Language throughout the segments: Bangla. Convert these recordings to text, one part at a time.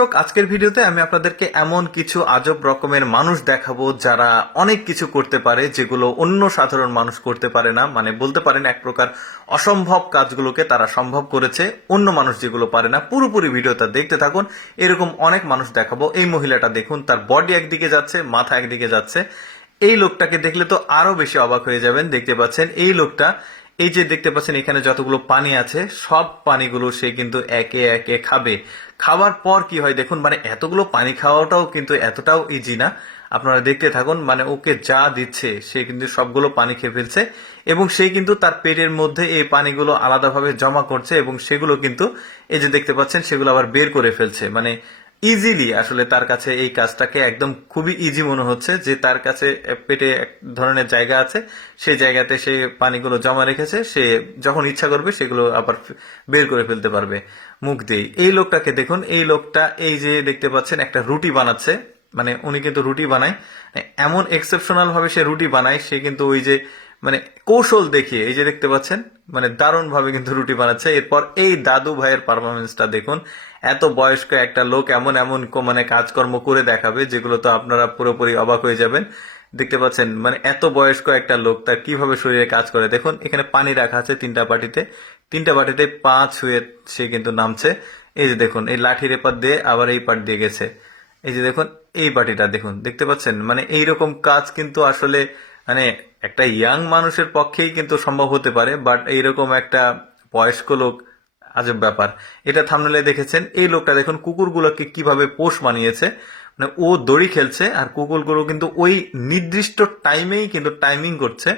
দর্শক, আজকের ভিডিওতে আমি আপনাদেরকে এমন কিছু আজব রকমের মানুষ দেখাবো যারা অনেক কিছু করতে পারে যেগুলো অন্য সাধারণ মানুষ করতে পারে না। মানে বলতে পারেন এক প্রকার অসম্ভব কাজগুলোকে তারা সম্ভব করেছে, অন্য মানুষ যেগুলো পারে না। পুরোপুরি ভিডিওটা দেখতে থাকুন, এরকম অনেক মানুষ দেখাবো। এই মহিলাটা দেখুন, তার বডি একদিকে যাচ্ছে, মাথা একদিকে যাচ্ছে। এই লোকটাকে দেখলে তো আরো বেশি অবাক হয়ে যাবেন। দেখতে পাচ্ছেন এই লোকটা, এই যে দেখতে পাচ্ছেন এখানে যতগুলো পানি আছে সব পানিগুলো সে কিন্তু একে একে খাবে। খাওয়ার পর কি হয় দেখুন, মানে এতগুলো পানি খাওয়াটাও কিন্তু এতটাও ইজি না। আপনারা দেখতে থাকুন, মানে ওকে যা দিচ্ছে সে কিন্তু সবগুলো পানি খেয়ে ফেলছে এবং সে কিন্তু তার পেটের মধ্যে এই পানিগুলো আলাদাভাবে জমা করছে এবং সেগুলো কিন্তু এই যে দেখতে পাচ্ছেন সেগুলো আবার বের করে ফেলছে। মানে ইজিলি আসলে তার কাছে এই কাজটাকে একদম খুবই ইজি মনে হচ্ছে যে তার কাছে পেটে এক ধরনের জায়গা আছে, সেই জায়গাতে সে পানিগুলো জমা রেখেছে, সে যখন ইচ্ছা করবে সেগুলো আবার বের করে ফেলতে পারবে মুখ দিয়ে। এই লোকটাকে দেখুন, এই লোকটা এই যে দেখতে পাচ্ছেন একটা রুটি বানাচ্ছে। মানে উনি কিন্তু রুটি বানায়, এমন এক্সেপশনাল ভাবে সে রুটি বানায়। সে কিন্তু ওই যে মানে কৌশল দেখিয়ে এই যে দেখতে পাচ্ছেন মানে দারুণ ভাবে কিন্তু রুটি বানাচ্ছে। এরপর এই দাদু ভাইয়ের পারফরমেন্সটা দেখুন। এত বয়স্ক একটা লোক এমন এমন মানে কাজকর্ম করে দেখাবে যেগুলো তো আপনারা পুরোপুরি অবাক হয়ে যাবেন। দেখতে পাচ্ছেন মানে এত বয়স্ক একটা লোক তার কিভাবে শরীরে কাজ করে দেখুন। এখানে পানি রাখা আছে তিনটা বাটিতে পা ছুঁয়ে সে কিন্তু নামছে। এই যে দেখুন, এই লাঠির এপার দিয়ে আবার এই পাট দিয়ে গেছে। এই যে দেখুন এই বাটিটা দেখুন, দেখতে পাচ্ছেন মানে এইরকম কাজ কিন্তু আসলে মানে একটা ইয়াং মানুষের পক্ষেই কিন্তু সম্ভব হতে পারে, বাট এইরকম একটা বয়স্ক লোক আজব ব্যাপার। এটা থাম্বনেলে দেখেছেন। এই লোকটা দেখুন কুকুরগুলোকে কিভাবে পোষ মানিয়েছে। মানে ও দড়ি খেলছে আর কুকুরগুলো কিন্তু ওই নির্দিষ্ট টাইমেই কিন্তু টাইমিং করছে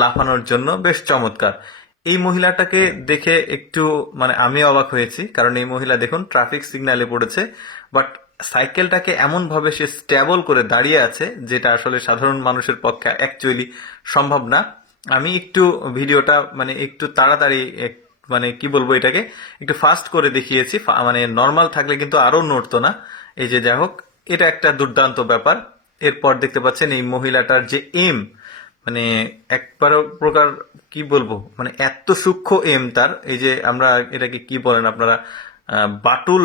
লাফানোর জন্য। বেশ চমৎকার। এই মহিলাটাকে দেখে একটু মানে আমি অবাক হয়েছি, কারণ এই মহিলা দেখুন ট্রাফিক সিগন্যালে পড়েছে, বাট সাইকেলটাকে এমন ভাবে সে স্ট্যাবল করে দাঁড়িয়ে আছে যেটা আসলে সাধারণ মানুষের পক্ষে অ্যাকচুয়ালি সম্ভব না। আমি একটু ভিডিওটা মানে একটু তাড়াতাড়ি মানে কি বলবো এটাকে একটু ফাস্ট করে দেখিয়েছি। মানে নর্মাল থাকলে কিন্তু আরো নড়তো না। এই যে যাই হোক, এটা একটা দুর্দান্ত ব্যাপার। এরপর দেখতে পাচ্ছেন এই মহিলাটার যে এম, মানে একবার প্রকার কি বলবো মানে এত সূক্ষ্ম এম তার। এই যে আমরা এটাকে কি বলেন আপনারা, বাটুল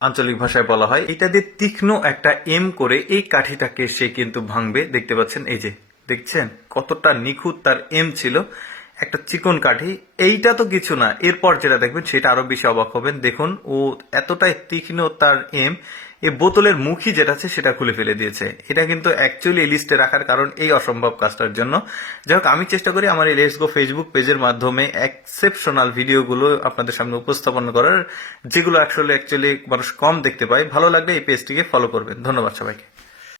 আঞ্চলিক ভাষায় বলা হয়। এটা দিয়ে তীক্ষ্ণ একটা এম করে এই কাঠিটাকে সে কিন্তু ভাঙবে। দেখতে পাচ্ছেন এই যে দেখছেন কতটা নিখুঁত তার এম ছিল, একটা চিকন কাঠি। এইটা তো কিছু না, এরপর যেটা দেখবেন সেটা আরো বেশি অবাক হবেন। দেখুন ও এতটাই তীক্ষ্ণ তার এম, এই বোতলের মুখই যেটা আছে সেটা খুলে ফেলে দিয়েছে। এটা কিন্তু অ্যাকচুয়ালি এই লিস্টে রাখার কারণ এই অসম্ভব কাজটার জন্য। যাই হোক, আমি চেষ্টা করি আমার এই লেটস গো ফেসবুক পেজের মাধ্যমে এক্সেপশনাল ভিডিওগুলো আপনাদের সামনে উপস্থাপন করার, যেগুলো আসলে অ্যাকচুয়ালি মানুষ কম দেখতে পায়। ভালো লাগলে এই পেজটিকে ফলো করবেন। ধন্যবাদ সবাইকে।